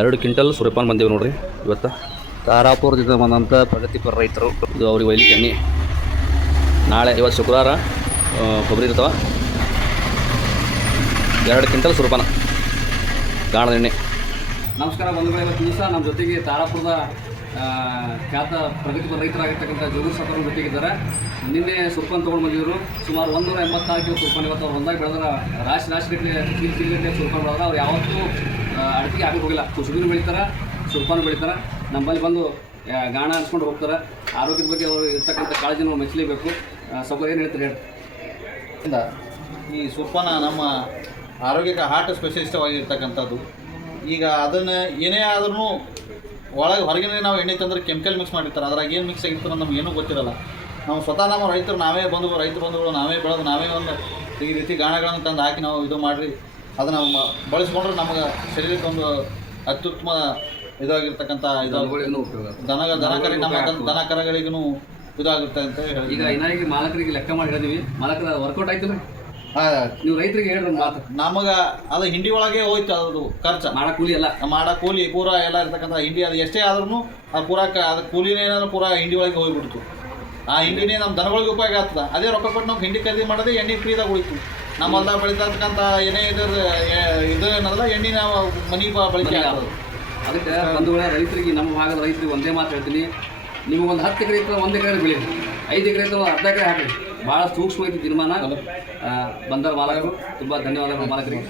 ಎರಡು ಕ್ವಿಂಟಲ್ ಸೂರ್ಯಪಾನ್ ಬಂದೇವು ನೋಡ್ರಿ. ಇವತ್ತು ತಾರಾಪುರದಿಂದ ಬಂದಂಥ ಪ್ರಗತಿಪರ ರೈತರು. ಇದು ಅವ್ರಿಗೆ ಒಯ್ಲಿಕ್ಕೆ ಎಣ್ಣೆ. ನಾಳೆ, ಇವತ್ತು ಶುಕ್ರವಾರ ಕೊಬ್ಬರಿ ಇರ್ತಾವ. ಎರಡು ಕ್ವಿಂಟಲ್ ಸೂರ್ಯಪಾನ ಗಾಣದ ಎಣ್ಣೆ. ನಮಸ್ಕಾರ ಬಂಧುಗಳೇ, ಇವತ್ತು ದಿವಸ ನಮ್ಮ ಜೊತೆಗೆ ತಾರಾಪುರದ ಖ್ಯಾತ ಪ್ರಗತಿಪರ ರೈತರಾಗಿರ್ತಕ್ಕಂಥ ಜೋಗೂರ್ ಜೊತೆಗೆ ಜೊತೆಗಿದ್ದಾರೆ ನಿನ್ನೆ ಸುರ್ಪನ್ ತೊಗೊಂಡು ಬಂದಿದ್ರು. ಸುಮಾರು ಒಂದೂರ ಎಂಬತ್ತಾರು ಕಿಲೋ ಸುರ್ಪನ್ ಇವತ್ತು ಅವ್ರು ಹೊಂದಾಗಿ ಬೆಳೆದ್ರೆ ರಾಶಿ ರಾಶಿ ಗಟ್ಟಲೆ ಚೀಲ ಚೀಲ ಗಟ್ಟಲೆ ಬೆಳೆದ್ರೆ ಅವ್ರು ಯಾವತ್ತೂ ಆ, ಅಡಿಕೆಗೆ ಹಾಕಿ ಹೋಗಿಲ್ಲ. ಕುಸುಬಿನೂ ಬೆಳಿತಾರೆ ಸುರ್ಪಾನು ಬೆಳಿತಾರೆ ನಮ್ಮಲ್ಲಿ ಬಂದು ಗಾಣ ಅನ್ಸ್ಕೊಂಡು ಹೋಗ್ತಾರೆ. ಆರೋಗ್ಯದ ಬಗ್ಗೆ ಅವರು ಇರ್ತಕ್ಕಂಥ ಕಾಳಜಿನ ನಾವು ಮೆಚ್ಚಲೇಬೇಕು. ಸ್ವಲ್ಪ ಏನು ಹೇಳ್ತಾರೆ ಹೇಳಿ ಈ ಸುಲ್ಪಾನ ನಮ್ಮ ಆರೋಗ್ಯಕ್ಕೆ ಹಾರ್ಟ್ ಸ್ಪೆಷಲಿಸ್ಟವಾಗಿರ್ತಕ್ಕಂಥದ್ದು ಈಗ ಅದನ್ನು ಏನೇ ಆದ್ರೂ ಒಳಗೆ ಹೊರಗಿನ ನಾವು ಎಣ್ಣೆ ತಂದ್ರೆ ಕೆಮಿಕಲ್ ಮಿಕ್ಸ್ ಮಾಡಿರ್ತಾರೆ. ಅದ್ರಾಗ ಏನು ಮಿಕ್ಸ್ ಆಗಿರ್ತಾರೆ ನಮ್ಗೆ ಏನೂ ಗೊತ್ತಿರಲ್ಲ. ನಾವು ಸ್ವತಃ ನಮ್ಮ ರೈತರು ನಾವೇ ಬಂದು ರೈತ ಬಂಧುಗಳು ನಾವೇ ಬೆಳೆದು ನಾವೇ ಒಂದು ಈ ರೀತಿ ಗಾಣಗಳನ್ನು ತಂದು ಹಾಕಿ ನಾವು ಇದು ಮಾಡಿರಿ. ಅದನ್ನು ಬಳಸ್ಕೊಂಡ್ರೆ ನಮಗೆ ಶರೀರಕ್ಕೆ ಒಂದು ಅತ್ಯುತ್ತಮ ಇದಾಗಿರ್ತಕ್ಕಂಥ ಇದು ದನಗಳಿಗೂ ಉಪಯೋಗ ದನ ದನಕರಿ ನಮ್ಮ ದನ- ಕರಗಳಿಗೂ ಇದಾಗುತ್ತೆ ಅಂತ ಹೇಳಿ ಈಗ ಏನಾಗಿ ಮಾಲಕರಿಗೆ ಲೆಕ್ಕ ಮಾಡಿ ಹೇಳಿದ್ವಿ. ಮಾಲಕರ ವರ್ಕೌಟ್ ಆಯ್ತು ನೀವು ರೈತರಿಗೆ ಹೇಳ್ರಿ ಮಾತು. ನಮಗ ಅದು ಹಿಂಡಿ ಒಳಗೆ ಹೋಯ್ತು ಅದು ಖರ್ಚು. ಮಾಡ ಕೂಲಿ ಎಲ್ಲ. ಮಾಡ ಕೂಲಿ ಪೂರ ಎಲ್ಲ ಇರ್ತಕ್ಕಂಥ ಹಿಂಡಿ ಅದು ಎಷ್ಟೇ ಆದ್ರೂ ಆ ಪೂರ ಅದು ಕೂಲಿನೇ ಏನಾದ್ರು ಪೂರ ಹಿಂಡಿ ಒಳಗೆ ಹೋಗ್ಬಿಡ್ತು. ಆ ಹಿಂಡಿನೇ ನಮ್ಮ ದನಗಳಿಗೆ ಉಪಯೋಗ ಆಗ್ತದ. ಅದೇ ರೊಕ್ಕ ಕೊಟ್ಟು ನಾವು ಹಿಂಡಿ ಖರೀದಿ ಮಾಡೋದೇ ಎಣ್ಣೆ ಫ್ರೀದಾಗ ಉಳಿತು. ನಮ್ಮ ಹೊಲ್ದಾಗ ಬೆಳೀತಕ್ಕಂಥ ಏನೇ ಇದ್ರ ಇದು ಏನಲ್ಲ ಎಣ್ಣೆ ನಾವು ಮನೆ ಬಳಕೆ ಅದಕ್ಕೆ ಒಂದು ವೇಳೆ ರೈತರಿಗೆ ನಮ್ಮ ಭಾಗದ ರೈತರಿಗೆ ಒಂದೇ ಮಾತು ಹೇಳ್ತೀನಿ. ನಿಮಗೆ ಒಂದು ಹತ್ತು ಎಕರೆ ಇತ್ತು ಒಂದು ಎಕರೆ ಬೆಳೀರಿ. ಐದು ಎಕರೆ ಇತ್ತು ಅರ್ಧ ಎಕರೆ ಹಾಕಿ ಭಾಳ ಸೂಕ್ಷ್ಮ ಐತಿ ತೀರ್ಮಾನ ಬಂದರ ಮಾಲಕರು ತುಂಬ ಧನ್ಯವಾದಗಳು ಮಾಲಕರಿಗೆ.